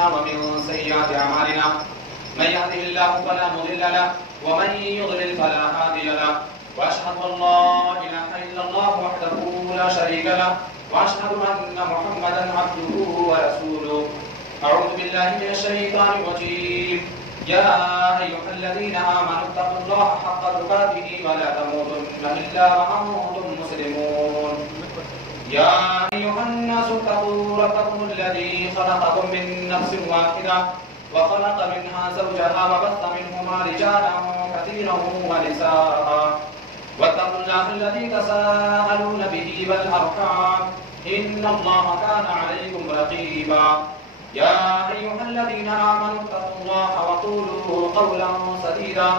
أنفسنا ومن سيئات أعمالنا من يهده الله فلا مضل له ومن يضلل فلا هادي له وأشهد أن لا إله إلا الله وحده لا شريك له وأشهد أن محمدا عبده ورسوله. أعوذ بالله من الشيطان الرجيم. يا أيها الذين آمنوا اتقوا الله حق تقاته ولا تموتن إلا وأنتم مسلمون. يا أيها الناس اتقوا ربكم الذي خلقكم من نفس واحدة وخلق منها زوجها وبث منهما رجالا كثيرا ونساء واتقوا الله الذي تساءلون به والأرحام إن الله كان عليكم رقيبا. يا أيها الذين آمنوا اتقوا الله وقولوا قولا سديدا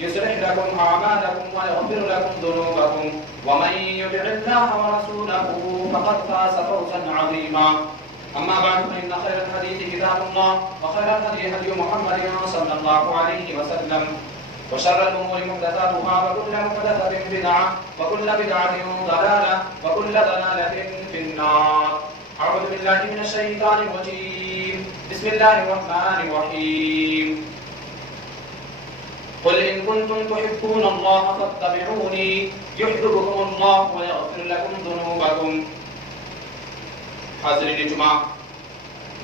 يصلح لكم أعمالكم ويغفر لكم ذنوبكم ومن يطع الله ورسوله فقد فاز فوزا عظيما. أما بعد فإن خير الحديث كتاب الله وخير الهدي هدي محمد صلى الله عليه وسلم وشر الأمور محدثاتها وكل محدثة بدعة وكل بدعة ضلالة وكل ضلالة في النار. أعوذ بالله من الشيطان الرجيم. بسم الله الرحمن الرحيم. قل إن كنتم تحبون الله فاتبعوني يحببكم الله ويغفر لكم ذنوبكم. حاضرین جمعہ،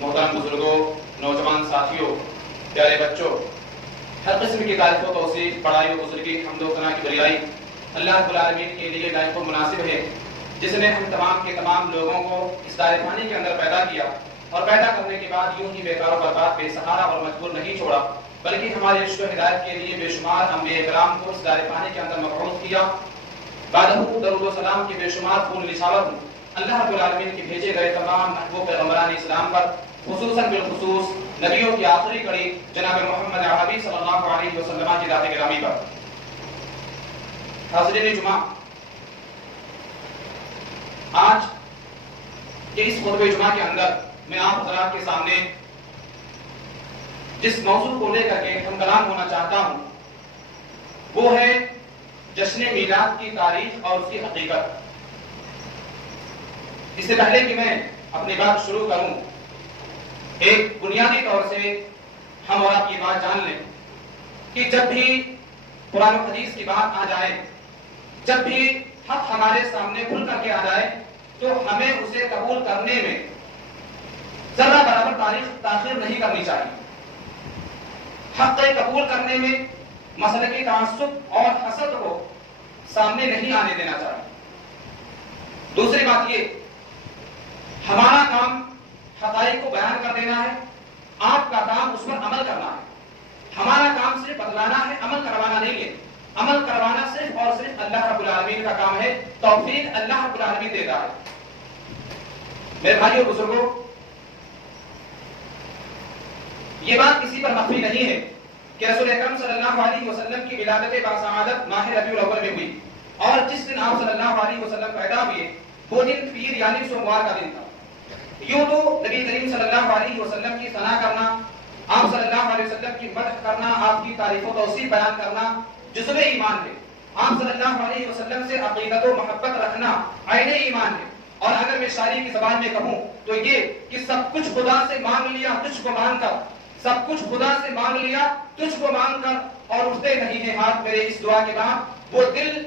محترم بزرگوں، نوجوان ساتھیوں، پیارے بچوں، ہر قسم کی تعریف و توصیف، بڑائی و بزرگی، حمد و ثنا کی بڑائی اللہ رب العالمین کے لیے لائق و مناسب ہے، جس نے ہم تمام کے تمام لوگوں کو اس دائرہ فانی کے اندر پیدا کیا اور پیدا کرنے کے بعد یوں ہی بیکار و برباد، بے سہارا اور مجبور نہیں چھوڑا، بلکہ ہمارے عشق و ہدایت کے لیے بے شمار انبیاء کرام کو اس دائرہ فانی کے اندر مبعوث کیا. بعدہ درود و سلام کی بے شمار پھول نثار ہوں اللہ رب العالمین کے بھیجے گئے تمام محبوب پیغمبران اسلام پر، خصوصاً بالخصوص نبیوں کی آخری کڑی جناب محمد عربی صلی اللہ علیہ وسلم کی ذات گرامی پر. حاضرین جمعہ، آج کے اس خطبہ جمعہ کے اندر میں آپ حضرات کے سامنے جس موضوع کو لے کر کے ہم کلام ہونا چاہتا ہوں وہ ہے جشن میلاد کی تاریخ اور اس کی حقیقت. اس سے پہلے کہ میں اپنی بات شروع کروں، ایک بنیادی طور سے ہم اور آپ یہ بات جان لیں کہ جب بھی قرآن و حدیث کی بات آ جائے، جب بھی حق ہمارے سامنے کھل کر کے آ جائے تو ہمیں اسے قبول کرنے میں ذرہ برابر تاخیر نہیں کرنی چاہیے. حق قبول کرنے میں مسلکی تعصب اور حسد کو سامنے نہیں آنے دینا چاہیے. دوسری بات یہ، ہمارا کام حقائق کو بیان کر دینا ہے، آپ کا کام اس پر عمل کرنا ہے. ہمارا کام صرف بتلانا ہے، عمل کروانا نہیں ہے. عمل کروانا صرف اور صرف اللہ رب العالمین کا کام ہے، توفیق اللہ رب العالمین دیتا ہے. میرے بھائیو بزرگوں، یہ بات کسی پر مخفی نہیں ہے کہ رسول اکرم صلی اللہ علیہ وسلم کی ولادت باسعادت ماہ ربیع الاول میں ہوئی اور جس دن آپ صلی اللہ علیہ وسلم پیدا ہوئے وہ دن پیر یعنی سوموار کا دن تھا. یوں تو نبی کریم صلی اللہ علیہ وسلم کی ثنا کرنا، آپ صلی اللہ علیہ وسلم کی مدح کرنا، آپ کی تعریف و توصیف بیان کرنا جزو ایمان ہے. آپ صلی اللہ علیہ وسلم سے عقیدت و محبت رکھنا عین ایمان ہے. اور اگر میں شاعری کی زبان میں کہوں تو یہ کہ سب کچھ خدا سے مانگ لیا تجھ کو مان کر، سب کچھ خدا سے مانگ لیا تجھ کو مان کر اور اٹھتے نہیں ہیں ہاتھ میرے اس دعا کے بعد. وہ دل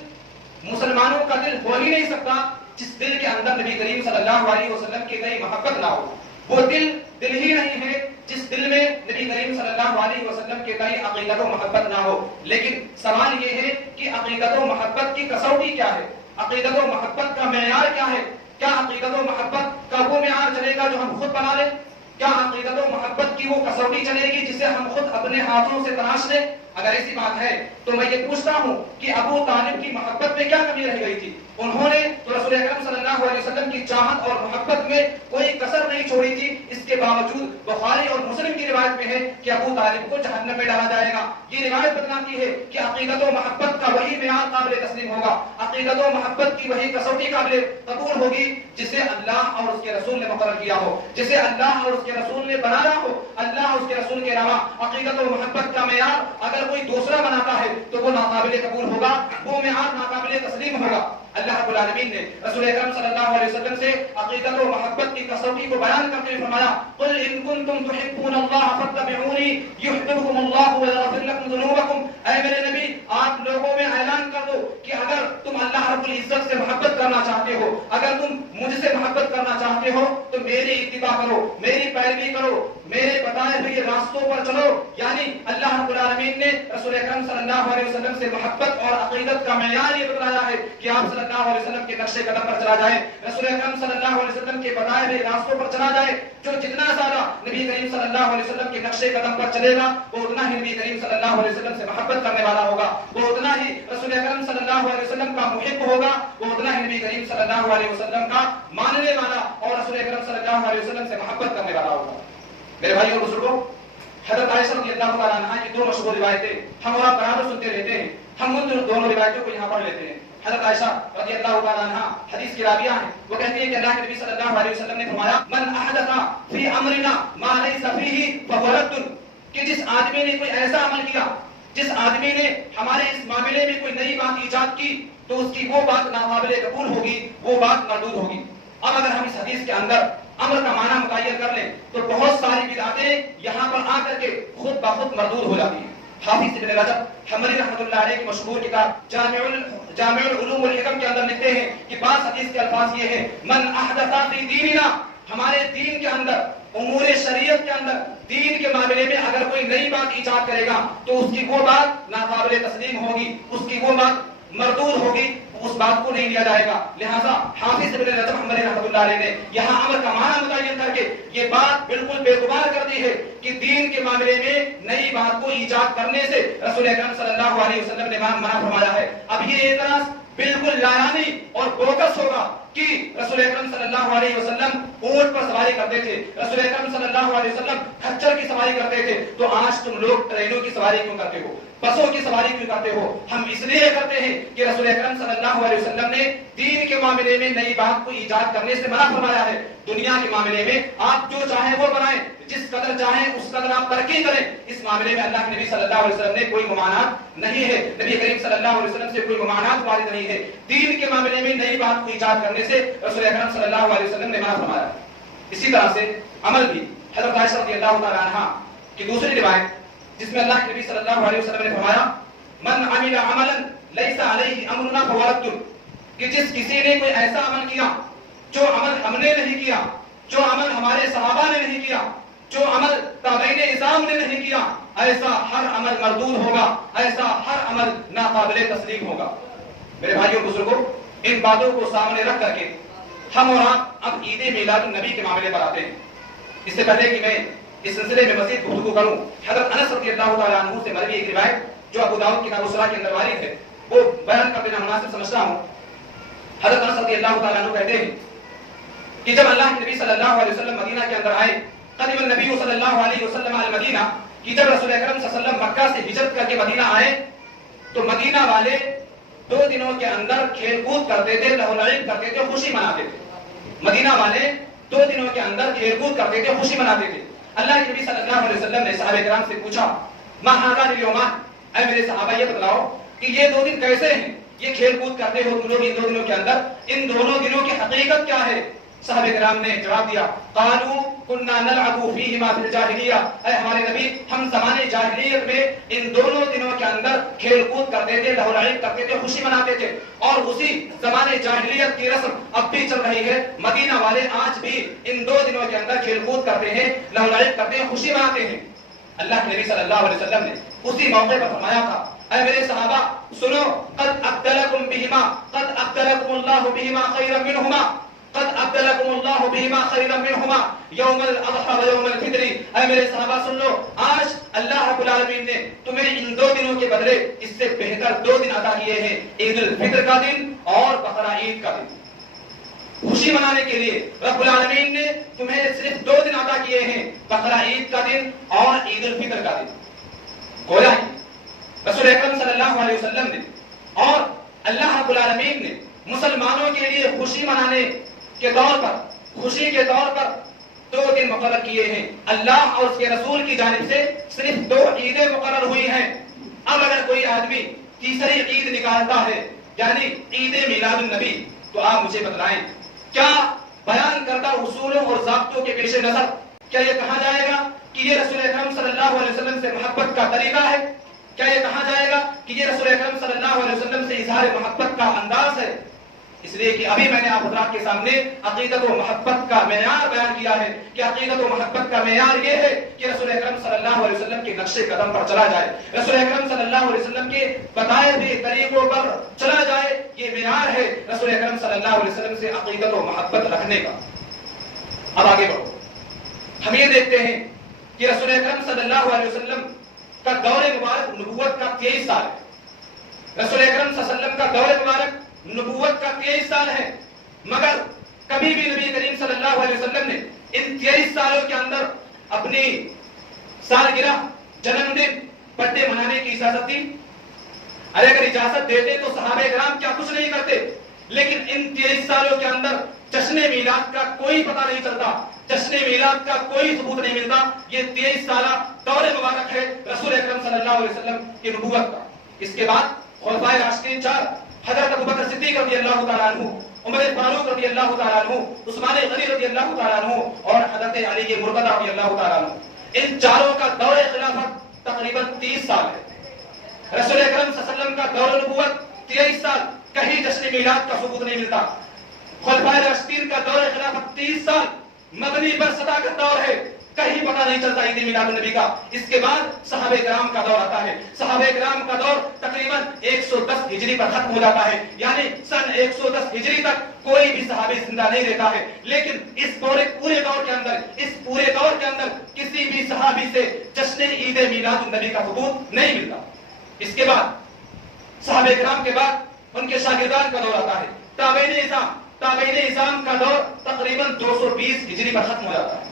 مسلمانوں کا دل ہو ہی نہیں سکتا جس دل کے اندر نبی کریم صلی اللہ علیہ وسلم کی نئی محبت نہ ہو. وہ دل ہی نہیں ہے جس دل میں نبی کریم صلی اللہ علیہ وسلم کے نئی عقیدت و محبت نہ ہو. لیکن سوال یہ ہے کہ عقیدت و محبت کی کسوٹی کیا ہے؟ عقیدت و محبت کا معیار کیا ہے؟ کیا عقیدت و محبت کا وہ معیار چلے گا جو ہم خود بنا لیں؟ کیا عقیدت و محبت کی وہ کسوٹی چلے گی جسے ہم خود اپنے ہاتھوں سے تراش لیں؟ اگر ایسی بات ہے تو میں یہ پوچھتا ہوں کہ ابو طالب کی محبت میں کیا کمی رہ گئی تھی؟ انہوں نے تو رسول اکرم صلی اللہ علیہ وسلم کی چاہت اور محبت میں کوئی کسر نہیں چھوڑی تھی. اس کے باوجود بخاری اور مسلم کی روایت میں ہے کہ ابو طالب کو جہنم میں ڈالا جائے گا. یہ روایت بتلاتی ہے کہ عقیدت و محبت کا وہی معیار قابل تسلیم ہوگا، عقیدت و محبت کی وہی کسوٹی قابل قبول ہوگی جسے اللہ اور اس کے رسول نے مقرر کیا ہو، جسے اللہ اور اس کے رسول نے بنایا ہو. اللہ اور اس کے رسول کے علاوہ عقیدت و محبت کا معیار اگر کوئی دوسرا بناتا ہے تو وہ ناقابل قبول ہوگا، وہ معیار ناقابل تسلیم ہوگا. اللہ رب العالمین نے رسول اکرم صلی اللہ علیہ وسلم سے عقیدت و محبت کی کسوٹی کو بیان کرتے ہوئے فرمایا قل ان کنتم تحبون اللہ فاتبعونی یحببکم اللہ ویغفر لکم ذنوبکم، اے میرے نبی آپ لوگوں میں اعلان کر دو کہ اگر تم اللہ رب العزت سے محبت کرنا چاہتے ہو، اگر تم مجھ سے محبت کرنا چاہتے ہو تو میری اتباع کرو، میری پیروی کرو، میرے بتائے ہوئے راستوں پر چلو۔ یعنی اللہ رب العالمین نے رسول اکرم صلی اللہ علیہ وسلم سے محبت اور عقیدت کا معیار یہ بتایا ہے کہ آپ صلی اللہ علیہ وسلم کے نقش قدم پر چلا جائے، رسول اکرم صلی اللہ علیہ وسلم کے بتائے ہوئے راستوں پر چلا جائے۔ جو جتنا زیادہ نبی کریم صلی اللہ علیہ وسلم کے نقش قدم پر چلے گا وہ اتنا ہی نبی کریم صلی اللہ علیہ وسلم سے محبت کرنے والا ہوگا، وہ اتنا ہی رسول اکرم صلی اللہ علیہ وسلم کا محب ہوگا، وہ اتنا ہی نبی کریم صلی اللہ علیہ وسلم کا ماننے والا اور رسول اکرم صلی اللہ علیہ وسلم سے محبت کرنے والا ہوگا۔ میرے بھائیوں اور بزرگوں، حضرت عائشہ رضی اللہ تعالیٰ عنہا کی دو مشہور روایتیں ہم اور آپ برابر سنتے رہتے ہیں، ہم ان دونوں روایتوں کو یہاں پڑھ لیتے ہیں۔ حضرت عائشہ رضی اللہ تعالیٰ عنہا حدیث کی راویہ ہیں، وہ کہتی ہیں کہ اللہ کے نبی صلی اللہ علیہ وسلم نے فرمایا من احدث فی امرنا ما لیس فیہ فہو رد، کہ جس آدمی نے کوئی ایسا عمل کیا، جس آدمی نے ہمارے اس معاملے میں کوئی نئی بات ایجاد کی تو اس کی وہ بات ناقابل قبول ہوگی، وہ بات مردود ہوگی۔ اب اگر ہم اس حدیث کے اندر امر کا معنی متعین کر لیں تو بہت ساری بدعتیں یہاں پر آ کر کے خود بخود مردود ہو جاتی ہیں۔ حافظ ابن رجب حنبلی رحمۃ اللہ علیہ کی مشہور کتاب جامع العلوم والحکم کے اندر لکھتے ہیں کہ بعض حدیث کے الفاظ یہ ہیں من احدث فی دیننا، ہمارے دین کے اندر، امور شریعت کے اندر، دین کے معاملے میں اگر کوئی نئی بات ایجاد کرے گا تو اس کی وہ بات ناقابل تسلیم ہوگی، اس کی وہ بات مردود ہوگی، اس بات کو نہیں لیا جائے گا۔ لہذا حافظ ابن رجب حنبلی رحمۃ اللہ علیہ نے یہاں امر کا معنی متعین کر کے یہ بات بالکل بے غبار کر دی ہے کہ دین کے معاملے میں نئی بات کو ایجاد کرنے سے رسول اکرم صلی اللہ علیہ وسلم نے منع فرمایا ہے۔ اب یہ اعتراض بالکل لایانی اور بوکس ہوگا کہ رسول اکرم صلی اللہ علیہ وسلم اونٹ پر سواری کرتے تھے، رسول اکرم صلی اللہ علیہ وسلم کھچر کی سواری کرتے تھے، تو آج تم لوگ ٹرینوں کی سواری کیوں کرتے ہو، بسوں کی سواری کیوں کرتے ہو؟ ہم اس لیے کرتے ہیں کہ رسول اکرم صلی اللہ علیہ وسلم نے دین کے معاملے میں نئی بات کو ایجاد کرنے سے منع فرمایا ہے۔ دنیا کے معاملے میں آپ جو چاہیں وہ بنائیں، جس قدر چاہیں اس قدر آپ ترقی کریں، اس معاملے میں اللہ کے نبی صلی اللہ علیہ وسلم نے کوئی ممانعت نہیں ہے، نبی کریم صلی اللہ علیہ وسلم سے کوئی ممانعت وارد نہیں ہے۔ دین کے معاملے میں نئی بات کو ایجاد کرنے سے رسول اکرم صلی اللہ علیہ وسلم نے منع فرمایا۔ اسی طرح سے عمل بھی حضرت عائشہ رضی اللہ تعالی عنہا کی دوسری روایت جس میں اللہ کے نبی صلی اللہ علیہ وسلم نے فرمایا من عمل عملا لیس علیہ امرنا فہو رد، کہ جس کسی نے کوئی ایسا عمل کیا جو عمل ہم نے نہیں کیا، جو عمل ہمارے صحابہ نے نہیں کیا، جو عمل تابعین اعظام نے نہیں کیا، ایسا ہر عمل مردود ہوگا، ایسا ہر عمل ناقابل تسلیم ہوگا۔ میرے بھائیوں بزرگوں، ان باتوں کو سامنے رکھ کر کے ہم اور آپ اب عید میلاد النبی کے معاملے پر آتے ہیں۔ اس سے پہلے کہ میں اس سلسلے میں مزید گفتگو کروں، حضرت انس رضی اللہ تعالیٰ عنہ سے مروی ایک روایت جو ابو داؤد کتاب الصلاۃ کے اندر وارد ہے وہ بیان کر دینا مناسب سمجھتا ہوں۔ حضرت انس رضی اللہ تعالیٰ عنہ کہتے ہیں کہ جب اللہ کے نبی صلی اللہ علیہ وسلم مدینہ کے اندر آئے، قدم النبی صلی اللہ علیہ وسلم المدینہ، کہ جب رسول اکرم صلی اللہ علیہ وسلم مکہ سے ہجرت کر کے مدینہ آئے تو مدینہ والے 2 دنوں کے اندر کھیل کود کرتے تھے، لہو لعب کرتے تھے، خوشی مناتے تھے۔ مدینہ والے 2 دنوں کے اندر کھیل کود کرتے تھے، خوشی مناتے تھے۔ اللہ کے نبی صلی اللہ علیہ وسلم نے صحابہ کرام سے پوچھا ما هذان اليومان، اے میرے صحابہ یہ بتلاؤ کہ یہ 2 دن کیسے ہیں، یہ کھیل کود کرتے ہو تم لوگ ان 2 دنوں کے اندر، ان دونوں دنوں کی حقیقت کیا ہے؟ صحابہ کرام نے جواب دیا قالوا كنا نلعب فيهما في الجاهليه، اے ہمارے نبی ہم زمانے جاہلیت میں ان دونوں دنوں کے اندر کھیل کود کرتے تھے، لہو لعب کرتے تھے، خوشی مناتے تھے، اور اسی زمانے جاہلیت کی رسم اب بھی چل رہی ہے۔ مدینہ والے آج بھی ان 2 دنوں کے اندر کھیل کود کرتے ہیں، لہو لعب کرتے ہیں، خوشی مناتے ہیں۔ اللہ کے نبی صلی اللہ علیہ وسلم نے اسی موقع پر فرمایا تھا اے میرے صحابہ سنو قد ابدلکم بہما، قد ابدلکم اللہ بہما خیرا منہما، قد ابدلکم اللہ بہما خیرا منہما یوم الاضحی و یوم الفطر، اے میرے صحابہ سن لو، آج اللہ رب العالمین نے تمہیں ان 2 دنوں کے بدلے اس سے بہتر 2 دن عطا کیے ہیں، عید الفطر کا دن اور بقرہ عید کا دن۔ خوشی منانے کے لیے رب العالمین نے تمہیں صرف 2 دن عطا کیے ہیں، بقرہ عید کا دن اور عید الفطر کا دن۔ گویا رسول اکرم صلی اللہ علیہ وسلم نے اور اللہ رب العالمین نے مسلمانوں کے لیے خوشی منانے کے طور پر، خوشی کے طور پر 2 دن مقرر کیے ہیں۔ اللہ اور اس کے رسول کی جانب سے صرف 2 عیدیں مقرر ہوئی ہیں۔ اب اگر کوئی آدمی تیسری عید نکالتا ہے یعنی عید میلاد النبی، تو آپ مجھے بتلائیں کیا بیان کردہ اصولوں اور ضابطوں کے پیش نظر کیا یہ کہا جائے گا کہ یہ رسول اکرم صلی اللہ علیہ وسلم سے محبت کا طریقہ ہے؟ کیا یہ کہا جائے گا کہ یہ رسول اکرم صلی اللہ علیہ وسلم سے اظہار محبت کا انداز ہے؟ اس لیے کہ ابھی میں نے آپ حضرات کے سامنے عقیدت و محبت کا معیار بیان کیا ہے کہ عقیدت و محبت کا معیار یہ ہے کہ رسول اکرم صلی اللہ علیہ وسلم کے نقش قدم پر چلا جائے، رسول اکرم صلی اللہ علیہ وسلم کے بتائے ہوئے طریقوں پر چلا جائے، یہ معیار ہے رسول اکرم صلی اللہ علیہ وسلم سے عقیدت و محبت رکھنے کا۔ اب آگے بڑھو، ہم یہ دیکھتے ہیں کہ رسول اکرم صلی اللہ علیہ وسلم کا دور مبارک نبوت کا 23 سال ہے۔ رسول اکرم صلی اللہ علیہ وسلم کا دور مبارک نبوت کا 23 سال ہے، مگر کبھی بھی نبی کریم صلی اللہ علیہ وسلم نے ان 23 سالوں کے اندر اپنی سالگرہ، جنم دن، برتھ ڈے منانے کی اجازت دی؟ ارے اگر اجازت دیتے تو صحابہ کرام کیا کچھ نہیں کرتے، لیکن ان 23 سالوں کے اندر جشن میلاد کا کوئی پتہ نہیں چلتا، جشن میلاد کا کوئی ثبوت نہیں ملتا۔ یہ 23 سالہ دور مبارک ہے رسول اکرم صلی اللہ علیہ وسلم کی نبوت کا۔ اس کے بعد خلفائے راشدین 4، حضرت ابوبکر صدیق رضی اللہ تعالیٰ عنہ، عمر فاروق رضی اللہ تعالیٰ عنہ، عثمان غنی رضی اللہ تعالیٰ عنہ اور حضرت علی مرتضی رضی اللہ تعالیٰ عنہ، ان چاروں کا دور خلافت تقریباً 30 سال ہے۔ رسول اکرم صلی اللہ علیہ وسلم کا دور نبوت 23 سال، کہیں جشن میلاد کا ثبوت نہیں ملتا۔ خلفائے راشدین کا دور خلافت 30 سال، مبنی بر صداقت دور ہے، کہیں پتہ نہیں چلتا عید میلاد النبی کا۔ اس کے بعد صحابہ کرام کا دور آتا ہے، صحابہ کرام کا دور تقریباً 110 ہجری پر ختم ہو جاتا ہے، یعنی سن 110 ہجری تک کوئی بھی صحابی زندہ نہیں رہتا ہے۔ لیکن اس پورے دور کے اندر کسی بھی صحابی سے جشن عید میلاد النبی کا ثبوت نہیں ملتا۔ اس کے بعد صحابہ کرام کے بعد ان کے شاگردان کا دور آتا ہے، تابعین اعظام کا دور تقریباً 220 ہجری پر ختم ہو جاتا ہے۔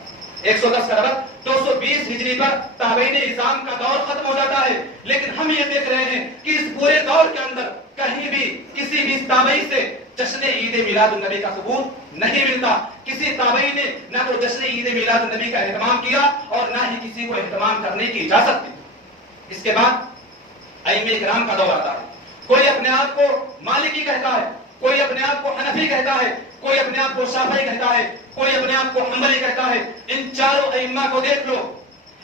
110 کا ربط 220 ہجری پر تابعین اعظام کا دور ختم ہو جاتا ہے، لیکن ہم یہ دیکھ رہے ہیں کہ اس پورے دور کے اندر کہیں بھی کسی بھی تابعی سے جشن عید میلاد النبی کا ثبوت نہیں ملتا۔ کسی تابعی نے نہ تو جشن عید میلاد النبی کا اہتمام کیا اور نہ ہی کسی کو اہتمام کرنے کی اجازت دی۔ اس کے بعد ائمہ کرام کا دور آتا ہے، کوئی اپنے آپ کو مالکی کہتا ہے، کوئی اپنے آپ کو حنفی کہتا ہے، کوئی اپنے آپ کو شافعی کہتا ہے، کوئی اپنے آپ کو حنبلی کہتا ہے۔ ان چاروں ائمہ کو دیکھ لو،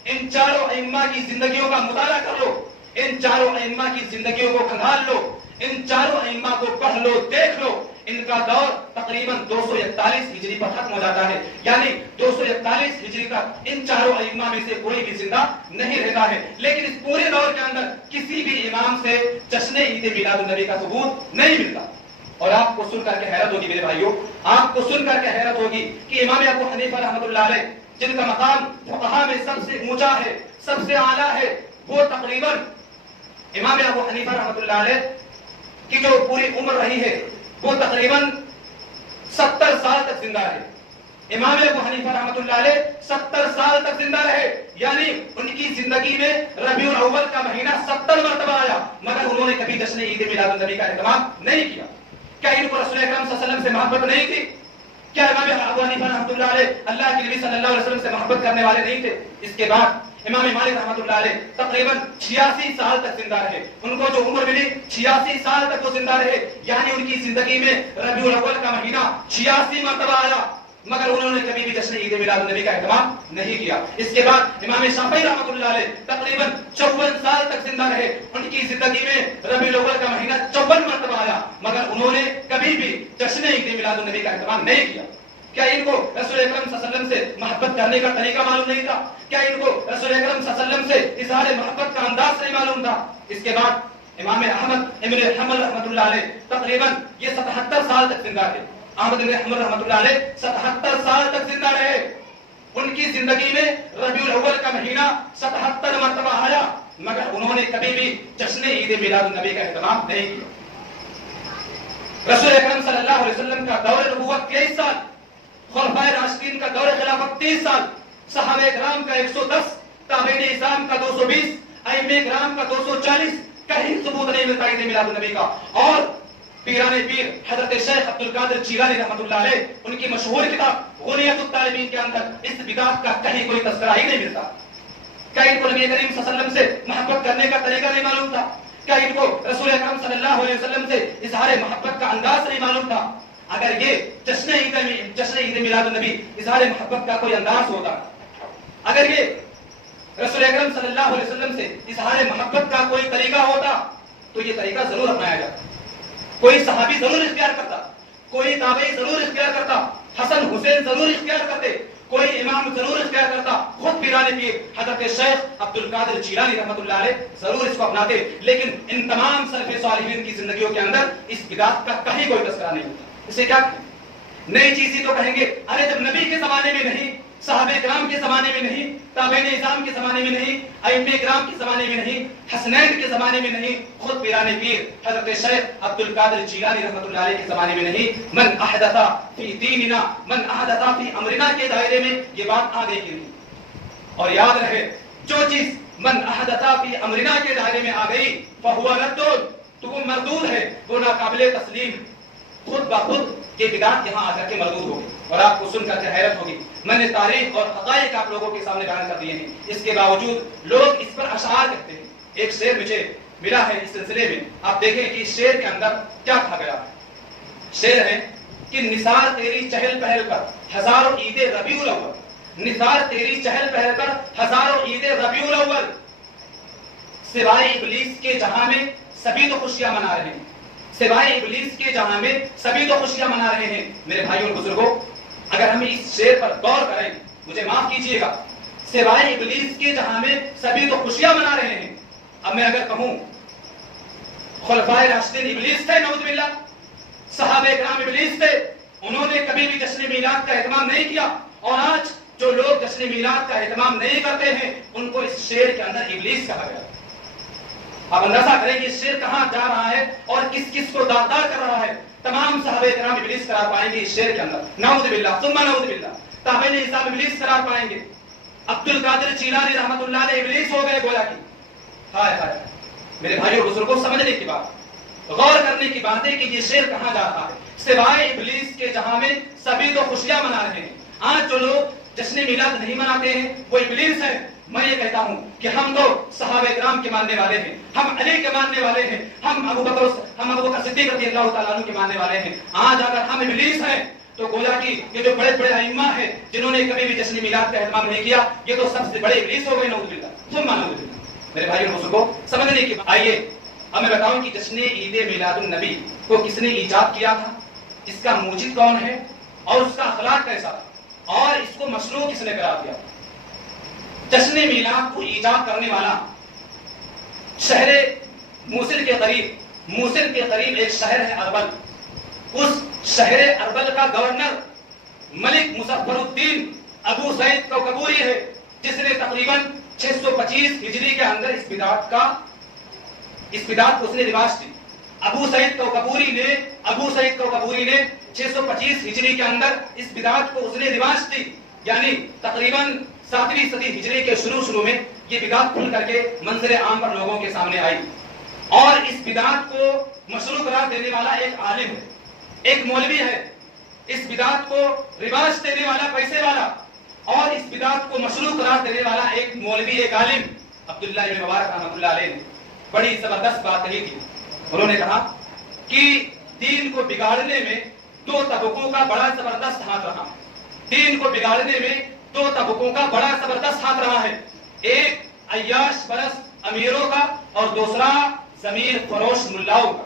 ان چاروں ائمہ کی زندگیوں کا مطالعہ کر لو، ان چاروں ائمہ کی زندگیوں کو کھنگال لو، ان چاروں ائمہ کو پڑھ لو، دیکھ لو۔ ان کا دور تقریباً 241 ہجری پر ختم ہو جاتا ہے، یعنی 241 ہجری تک ان چاروں ائمہ میں سے کوئی بھی زندہ نہیں رہتا ہے۔ لیکن اس پورے دور کے اندر کسی بھی امام سے جشن عید میلاد النبی کا ثبوت نہیں ملتا۔ اور آپ کو سن کر کے حیرت ہوگی میرے بھائیوں، آپ کو سن کر کے حیرت ہوگی کہ امام ابو حنیفہ رحمۃ اللہ علیہ، جن کا مقام فقہا میں سب سے اونچا ہے، سب سے اعلیٰ ہے، وہ تقریباً امام ابو حنیفہ رحمۃ اللہ علیہ کی جو پوری عمر رہی ہے وہ تقریباً 70 سال تک زندہ رہے۔ امام ابو حنیفہ رحمۃ اللہ علیہ 70 سال تک زندہ رہے، یعنی ان کی زندگی میں ربیع الاول کا مہینہ 70 مرتبہ آیا، مگر انہوں نے کبھی جشن عید میلاد النبی کا اہتمام نہیں کیا۔ کیا ان کو رسول اکرم صلی اللہ علیہ وسلم سے محبت نہیں تھی؟ کیا امام ابو حنیفہ رحمۃ اللہ علیہ اللہ کے نبی صلی اللہ علیہ وسلم سے محبت کرنے والے نہیں تھے؟ اس کے بعد امام مالک رحمۃ اللہ علیہ تقریباً 86 سال تک زندہ رہے، ان کو جو عمر ملی 86 سال تک وہ زندہ رہے، یعنی ان کی زندگی میں ربیع الاول کا مہینہ 86 مرتبہ آیا، مگر انہوں نے کبھی بھی جشن عید میلاد النبی کا اہتمام نہیں کیا۔ اس کے بعد امام شافعی رحمۃ اللہ علیہ تقریباً 54 سال تک زندہ رہے، ان کی زندگی میں ربیع الاول کا مہینہ 54 مرتبہ آیا، مگر انہوں نے کبھی بھی جشن عید میلاد النبی کا اہتمام نہیں کیا۔ کیا ان کو رسول اکرم صلی اللہ علیہ وسلم سے محبت کرنے کا طریقہ معلوم نہیں تھا؟ کیا ان کو رسول اکرم صلی اللہ علیہ وسلم سے اظہار محبت کا انداز نہیں معلوم تھا؟ اس کے بعد امام احمد ابن حنبل رحمۃ اللہ علیہ تقریباً یہ 77 سال تک زندہ رہے۔ احمد بن حنبل رحمۃ اللہ علیہ 77 سال تک زندہ رہے، ان کی زندگی میں ربیع الاول کا مہینہ 77 مرتبہ آیا، مگر انہوں نے کبھی بھی جشن عید میلاد النبی کا اہتمام نہیں کیا۔ رسول اکرم صلی اللہ علیہ وسلم کا دور نبوت 23 سال، خلفائے راشدین کا دور خلافت 30 سال، صحابہ کرام کا 110، تابعین اعظام کا 220، ائمہ کرام کا 240، کہیں ثبوت نہیں ملتا عید میلاد النبی کا۔ اور پیران پیر حضرت شیخ عبد القادر جیلانی رحمۃ اللہ علیہ، ان کی مشہور کتاب غنیۃ الطالبین کے اندر اس بدعت کا کہیں کوئی تذکرہ ہی نہیں ملتا۔ کیا ان کو نبی کریم صلی اللہ علیہ وسلم سے محبت کرنے کا طریقہ نہیں معلوم تھا؟ کیا ان کو رسول اکرم صلی اللہ علیہ وسلم سے اظہار محبت کا انداز نہیں معلوم تھا؟ اگر یہ جشن عید میلاد النبی اظہار محبت کا کوئی انداز ہوتا، اگر یہ رسول اکرم صلی اللہ علیہ وسلم سے اظہار محبت کا کوئی طریقہ ہوتا تو یہ طریقہ ضرور اپنایا جاتا، کوئی صحابی ضرور اختیار کرتا، کوئی تابعی ضرور اختیار کرتا، حسن حسین ضرور اختیار کرتے، کوئی امام ضرور اختیار کرتا، خود پیرانے پیر حضرت شیخ عبد القادر جیلانی رحمۃ اللہ علیہ ضرور اس کو اپناتے، لیکن ان تمام سلف صالحین کی زندگیوں کے اندر اس بدعت کا کہیں کوئی تذکرہ نہیں ہوتا۔ اسے کیا نئی چیز ہی تو کہیں گے، ارے جب نبی کے زمانے میں نہیں، صحابہ کرام کے زمانے میں نہیں، تابعین اعظام کے زمانے میں نہیں، ائمہ کرام کے زمانے میں نہیں، حسنین کے زمانے میں نہیں، خود پیرانے پیر حضرت شیخ عبد القادر جیلانی رحمۃ اللہ علیہ کے زمانے میں نہیں، من احدث فی دیننا من احدث فی امرنا کے دائرے میں یہ بات آ گئی کہ نہیں۔ اور یاد رہے، جو چیز من احدث فی امرنا کے دائرے میں آ گئی فہو رد، تو وہ مردود ہے، وہ ناقابل تسلیم۔ خود بخود یہ بدعت یہاں آ کر کے مردود ہوگی، اور آپ کو سن کر کے حیرت ہوگی۔ میں نے تاریخ اور حقائق آپ لوگوں کے سامنے بیان کر دیے ہیں، اس کے باوجود لوگ اس پر اشعار کہتے ہیں۔ ایک شعر مجھے ملا ہے اس سلسلے میں، آپ دیکھیں کہ اس شعر کے اندر کیا کہا گیا ہے۔ شعر ہے کہ نثار تیری چہل پہل پر ہزاروں عید ربیع الاول، نثار تیری چہل پہل پر ہزاروں عید ربیع الاول، سوائے ابلیس کے جہاں میں سبھی تو خوشیاں منا رہے ہیں، سوائے ابلیس کے جہاں میں سبھی تو خوشیاں منا رہے ہیں۔ میرے بھائیوں اور بزرگوں، اگر ہم اس شعر پر غور کریں، مجھے معاف کیجئے گا، سوائے ابلیس کے جہاں میں سبھی تو خوشیاں منا رہے ہیں۔ اب میں اگر کہوں خلفائے راشدین ابلیس تھے، نعوذ باللہ، صحابہ کرام ابلیس تھے، انہوں نے کبھی بھی جشن میلاد کا اہتمام نہیں کیا، اور آج جو لوگ جشن میلاد کا اہتمام نہیں کرتے ہیں ان کو اس شعر کے اندر ابلیس کہا گیا۔ آپ اندازہ کریں کہ اس شعر کہاں جا رہا ہے اور کس کس کو داغدار کر رہا ہے۔ تمام صحابہ کرام ابلیس قرار پائیں گے اس شعر کے اندر، نعوذ باللہ ثم نعوذ باللہ۔ تابعین اعظام ابلیس قرار پائیں گے، عبد القادر جیلانی رحمۃ اللہ علیہ ابلیس ہو گئے گویا کی۔ ہائے ہائے میرے بھائیوں بزرگوں، سمجھنے کی بات، غور کرنے کی بات ہے کہ یہ شعر کہاں جا رہا ہے۔ سوائے ابلیس کے جہاں میں سبھی تو خوشیاں منا رہے ہیں۔ آج جو لوگ جشن میلاد نہیں مناتے ہیں وہ ابلیس ہیں۔ میں یہ کہتا ہوں کہ ہم تو صحابہ کرام کے ماننے والے ہیں، ہم علی کے ماننے والے ہیں، ہم ابو بکر صدیق رضی اللہ تعالیٰ عنہ کے ماننے والے ہیں۔ آج اگر ہم ابلیس ہیں تو گویا کہ یہ جو بڑے بڑے ائمہ ہیں جنہوں نے کبھی بھی جشن میلاد کا اہتمام نہیں کیا، یہ تو سب سے بڑے ابلیس ہو گئے، نعوذ باللہ ثم نعوذ باللہ۔ میرے بھائیوں بزرگوں، سمجھنے کی آئیے اب میں بتاؤں کہ جشن عید میلاد النبی کو کس نے ایجاد کیا تھا، اس کا موجد کون ہے، اور اس کا اخلاق کیسا تھا، اور اس کو مشروع کس نے قرار دیا۔ جشن میلاد کو ایجاد کرنے والا شہر موصل کے قریب ایک شہر ہے اربل۔ اس شہر اربل کا گورنر ملک مظفر الدین ابو سعید کوکبوری ہے، جس نے تقریباً 625 ہجری کے اندر اس بدعت کو اس نے رواج دی۔ ابو سعید کوکبوری نے 625 ہجری کے اندر اس بدعت کو اس نے رواج دی، یعنی تقریباً 7ویں صدی ہجری کے شروع میں یہ بدعت کھل کر کے منظر عام پر لوگوں کے سامنے آئی، اور اس بدعت کو مشروع قرار دینے والا ایک عالم ہے، ایک مولوی ہے، اس بدعت کو رواج دینے والا، پیسے والا، اور اس بدعت کو مشروع قرار دینے والا ایک مولوی، ایک عالم عبداللہ ابن مبارک رحمۃ اللہ علیہ نے بڑی زبردست بات کہی تھی۔ انہوں نے کہا کہ دین کو بگاڑنے میں دو طبقوں کا بڑا زبردست ہاتھ رہا ہے، دین کو بگاڑنے میں دو طبقوں کا بڑا زبردست ہاتھ رہا ہے، ایک عیاش پرست امیروں کا اور دوسرا ضمیر فروش ملاؤں کا۔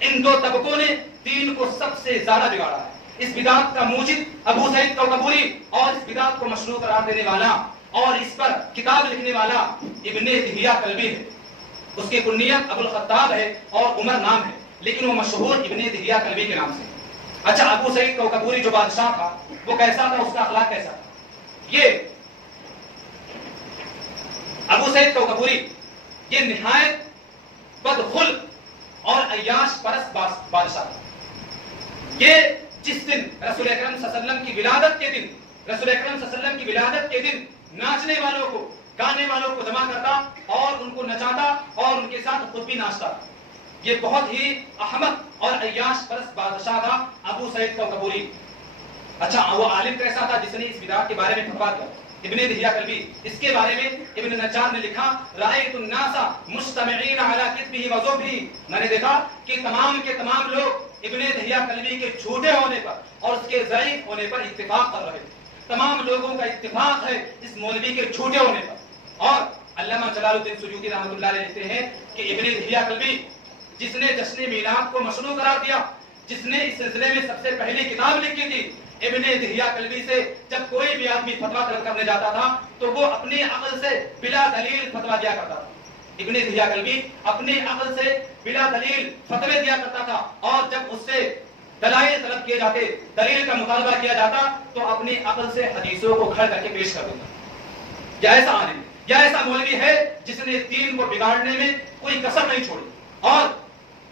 ان دو طبقوں نے دین کو سب سے زیادہ بگاڑا ہے۔ اس بدعت کا موجد ابو سعید کوکبوری، اور اس بدعت کو مشروع قرار دینے والا اور اس پر کتاب لکھنے والا ابن دہیہ کلبی ہے۔ اس کی کنیت ابو الخطاب ہے اور عمر نام ہے، لیکن وہ مشہور ابن دہیہ کلبی کے نام سے۔ اچھا، ابو سعید کوکبوری جو بادشاہ تھا وہ کیسا تھا، اس کا اخلاق کیسا تھا؟ یہ ابو سعید کوکبوری یہ نہایت بدخلق اور عیاش پرست بادشاہ تھا۔ یہ جس دن رسول اکرم صلی اللہ علیہ وسلم کی ولادت کے دن ناچنے والوں کو، گانے والوں کو جمع کرتا اور ان کو نچاتا اور ان کے ساتھ خود بھی ناچتا۔ یہ بہت ہی احمق اور عیاش پرست بادشاہ تھا ابو سعید کوکبوری۔ اچھا، وہ عالم کیسا تھا جس نے اس بدعت کے بارے میں فتویٰ دیا؟ ابن دہیہ کلبی اس کے بارے میں ابن نجار نے لکھا رأیت الناس مجتمعین علی کذبہ وذبہ، میں نے دیکھا کہ تمام کے تمام لوگ ابن دہیہ کلبی کے جھوٹے ہونے پر اور اس کے ضعیف ہونے پر اتفاق کر رہے تھے۔ تمام لوگوں کا اتفاق ہے اس مولوی کے جھوٹے ہونے پر۔ اور علامہ جلال الدین سیوطی رحمۃ اللہ علیہ لکھتے ہیں کہ ابن دہیہ کلبی جس نے جشن میلاد کو مشروع قرار دیا، جس نے اس سلسلے میں سب سے پہلی کتاب لکھی تھی، ابن دہیہ کلبی سے جب کوئی بھی آدمی فتویٰ طلب کرنے جاتا تھا تو وہ اپنی عقل سے بلا دلیل فتویٰ دیا کرتا تھا۔ ابن دہیہ کلبی اپنی عقل سے بلا دلیل فتوے دیا کرتا تھا، اور جب اس سے دلائل طلب کیے جاتے، دلیل کا مطالبہ کیا جاتا تو اپنی عقل سے حدیثوں کو کھڑ کر کے پیش کر دیتا۔ یا ایسا عالم یا ایسا مولوی ہے جس نے دین کو بگاڑنے میں کوئی کسر نہیں چھوڑی۔ اور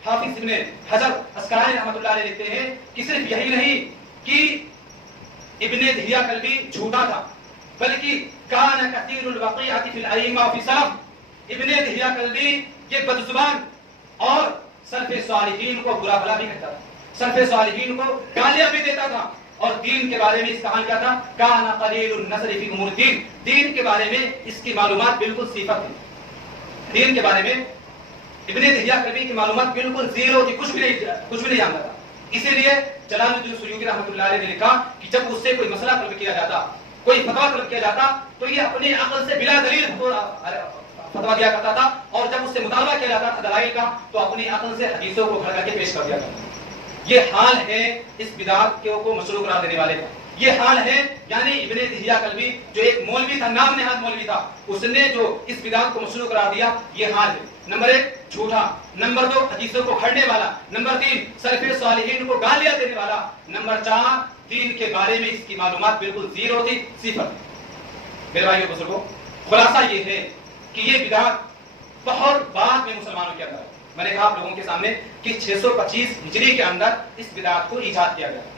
حافظ ابن حجر عسقلانی رحمۃ اللہ علیہ لکھتے ہیں کہ صرف یہی نہیں کہ ابن دہیہ کلبی جھوٹا تھا، بلکہ کان کثیر الوقیعۃ فی الائمہ فی سلف، ابن دہیہ کلبی یہ بدزبان اور سلف صالحین کو برا بھلا بھی کہتا تھا، سلف صالحین کو گالیاں بھی دیتا تھا، اور دین کے بارے میں اس کا حال کیا تھا؟ کان قلیل النظر فی امور الدین، دین کے بارے میں اس کی معلومات بالکل صفر تھی، دین کے بارے میں ابن دہیہ کلبی کی معلومات بالکل زیرو تھی، کچھ بھی نہیں جانتا تھا۔ اسی لیے جلال الدین سیوطی رحمۃ اللہ علیہ نے لکھا کہ جب اس سے کوئی مسئلہ طلب کیا جاتا، کوئی فتویٰ طلب کیا جاتا تو یہ اپنی عقل سے بلا دلیل فتویٰ دیا کرتا تھا، اور جب اس سے مطالبہ کیا جاتا تھا دلائل کا تو اپنی عقل سے حدیثوں کو گھڑ کر کے پیش کر دیا کرتا۔ یہ حال ہے اس بدعت کو مشروع قرار دینے والے کا، یہ حال ہے یعنی ابن دہیہ کلبی جو ایک مولوی تھا، نام نہاد مولوی تھا، اس نے جو اس بدعت کو مشروع قرار دیا، یہ حال ہے۔ نمبر 1 جھوٹا، نمبر 2 حدیثوں کو کھڑنے والا، نمبر 3 سلف صالحین کو گالیاں دینے والا، نمبر 4 دین کے بارے میں اس کی معلومات بالکل زیرو تھی، صفر۔ میرے بھائیو بزرگوں، خلاصہ یہ ہے کہ یہ بدعت بہت بعد میں مسلمانوں کے اندر، میں نے کہا آپ لوگوں کے سامنے کہ 625 ہجری کے اندر اس بدعت کو ایجاد کیا گیا،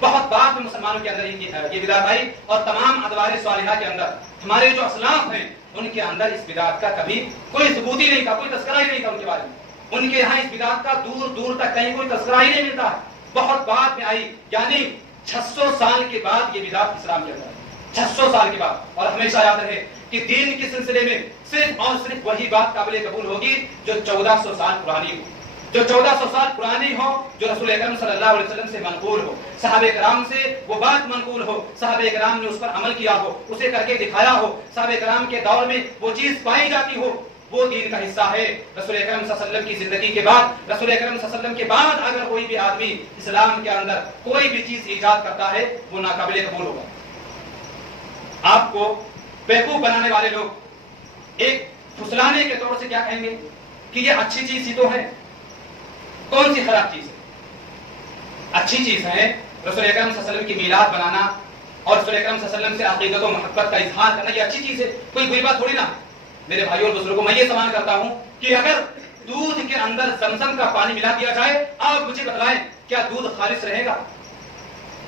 بہت بعد میں مسلمانوں کے اندر یہ بدعت آئی، اور تمام ادوار صالحہ کے اندر ہمارے جو اسلاف ہیں ان کے اندر اس بدعت کا کبھی کوئی ثبوت ہی نہیں تھا، کوئی تذکرہ ہی نہیں تھا ان کے بارے میں، ان کے یہاں اس بدعت کا دور دور تک کہیں کوئی تذکرہ ہی نہیں ملتا ہے، بہت بعد میں آئی، یعنی 600 سال کے بعد یہ بدعت اسلام کے اندر ہے، 600 سال کے بعد۔ اور ہمیشہ یاد رہے کہ دین کے سلسلے میں صرف اور صرف وہی بات قابل قبول ہوگی جو 1400 سال پرانی ہو، جو 1400 سال پرانی ہو، جو رسول اکرم صلی اللہ علیہ وسلم سے منقول ہو، صحابہ کرام سے وہ بات منقول ہو، صحابہ کرام نے اس پر عمل کیا ہو، اسے کر کے دکھایا ہو، صحابہ کرام کے دور میں وہ چیز پائی جاتی ہو، وہ دین کا حصہ ہے۔ رسول اکرم صلی اللہ علیہ وسلم کی زندگی کے بعد، رسول اکرم صلی اللہ علیہ وسلم کے بعد اگر کوئی بھی آدمی اسلام کے اندر کوئی بھی چیز ایجاد کرتا ہے وہ ناقابل قبول ہوگا۔ آپ کو بیوقوف بنانے والے لوگ ایک پھسلانے کے طور سے کیا کہیں گے کہ یہ اچھی چیز ہی تو ہے، کون سی خراب چیز ہے؟ اچھی چیز ہے رسول اکرم صلی اللہ علیہ وسلم کی میلاد بنانا اور رسول اکرم صلی اللہ علیہ وسلم سے عقیدت و محبت کا اظہار کرنا، یہ اچھی چیز ہے، کوئی بری بات تھوڑی نا۔ میرے بھائیوں اور بزرگوں، میں یہ سوال کرتا ہوں کہ اگر دودھ کے اندر زمزم کا پانی ملا دیا جائے، آپ مجھے بتلائیں کیا دودھ خالص رہے گا؟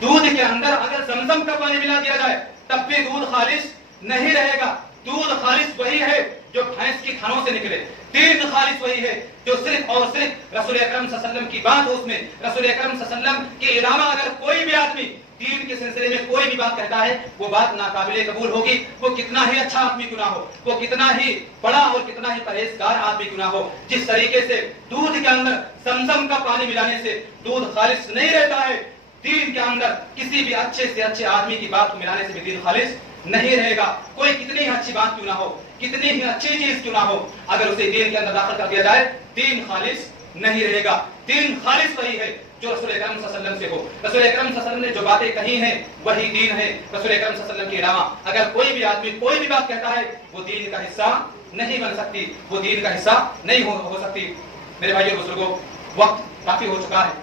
دودھ کے اندر اگر زمزم کا پانی ملا دیا جائے تب بھی دودھ خالص نہیں رہے گا۔ دودھ خالص وہی ہے جو بھینس کی تھنوں سے نکلے، دین خالص وہی ہے جو صرف اور صرف رسول اکرم صلی اللہ علیہ وسلم کی بات ہو، اس میں رسول اکرم صلی اللہ علیہ وسلم کے علاوہ اگر کوئی بھی آدمی دین کے سلسلے میں کوئی بھی بات کہتا ہے وہ بات ناقابل قبول ہوگی، وہ کتنا ہی اچھا آدمی کیوں نہ ہو، وہ کتنا ہی بڑا اور کتنا ہی پرہیزگار آدمی کیوں نہ ہو۔ جس طریقے سے دودھ کے اندر زمزم کا پانی ملانے سے دودھ خالص نہیں رہتا ہے، دین کے اندر کسی بھی اچھے سے اچھے آدمی کی بات کو ملانے سے بھی دین خالص نہیں رہے گا۔ کوئی کتنی ہی اچھی بات کیوں نہ ہو، کتنی ہی اچھی چیز کیوں نہ ہو، اگر اسے دین کے اندر داخل کر دیا جائے دین خالص نہیں رہے گا۔ دین خالص وہی ہے جو رسول اکرم صلی اللہ علیہ وسلم سے ہو۔ رسول اکرم صلی اللہ علیہ وسلم نے جو باتیں کہی ہیں وہی دین ہے۔ رسول اکرم صلی اللہ علیہ وسلم کے علاوہ اگر کوئی بھی آدمی کوئی بھی بات کہتا ہے وہ دین کا حصہ نہیں بن سکتی، وہ دین کا حصہ نہیں ہو سکتی۔ میرے بھائیو بزرگوں، وقت کافی ہو چکا ہے،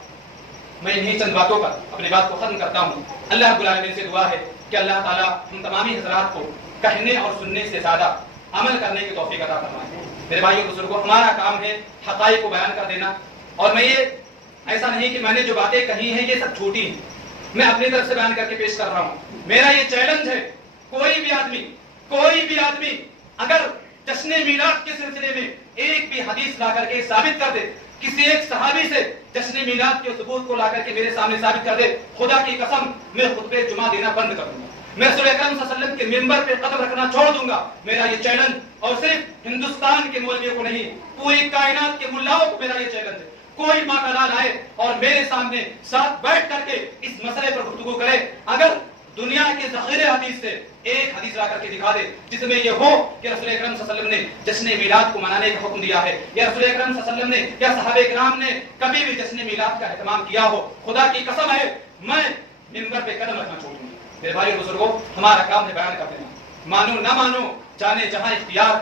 میں انہی چند باتوں پر اپنی بات کو ختم کرتا ہوں۔ اللہ رب العالمین سے دعا ہے کہ اللہ تعالیٰ ہم تمامی حضرات کو کہنے اور سننے سے زیادہ عمل کرنے کی توفیق عطا فرمائے۔ میرے بھائیو بزرگوں، ہمارا کام ہے حقائق کو بیان کر دینا، اور میں یہ ایسا نہیں کہ میں نے جو باتیں کہی ہیں یہ سب جھوٹی ہیں، میں اپنی طرف سے بیان کر کے پیش کر رہا ہوں۔ میرا یہ چیلنج ہے، کوئی بھی آدمی اگر جشن میلاد کے سلسلے میں ایک بھی حدیث لا کر کے ثابت کر دے، کسی ایک صحابی سے جشن میلاد کے ثبوت کو لا کر کے میرے سامنے ثابت کر دے، خدا کی قسم میں خطبے جمعہ دینا بند کر دوں گا، میں رسول اکرم صلی اللہ علیہ وسلم کے منبر پہ قدم رکھنا چھوڑ دوں گا. میرا یہ چیلنج، اور صرف ہندوستان کے مولویوں کو نہیں، پوری کائنات کے ملاؤں کو میرا یہ چیلنج ہے. کوئی ماں کا لال آئے اور میرے سامنے ساتھ بیٹھ کر کے اس مسئلے پر گفتگو کرے، اگر دنیا کے ذخیرے حدیث سے ایک حدیث لا کر کے دکھا دے جس میں یہ ہو کہ رسول اکرم صلی اللہ علیہ وسلم نے جشن میلاد کو منانے کا حکم دیا ہے، یا رسول اکرم صلی اللہ علیہ وسلم نے یا صحابہ کرام نے کبھی بھی جشن میلاد کا اہتمام کیا ہو، خدا کی قسم ہے میں منبر پہ قدم رکھنا چھوڑ دوں گا. میرے بھائی اور بزرگوں، ہمارا کام ہے بیان کر دینا. مانو نہ مانو جانے جہاں اختیار،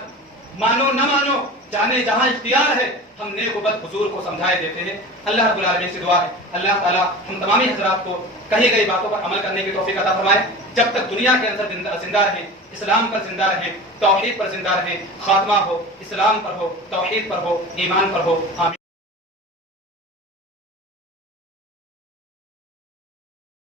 مانو نہ مانو جانے جہاں اختیار ہے. ہم نیک و بد حضور کو سمجھائے دیتے ہیں. اللہ رب العالمین سے دعا ہے اللہ تعالیٰ ہم تمامی حضرات کو کہی گئی باتوں پر عمل کرنے کی توفیق عطا فرمائے. جب تک دنیا کے اندر زندہ رہیں، اسلام پر زندہ رہیں، توحید پر زندہ رہیں. خاتمہ ہو اسلام پر ہو، توحید پر ہو، ایمان پر ہو. آمین.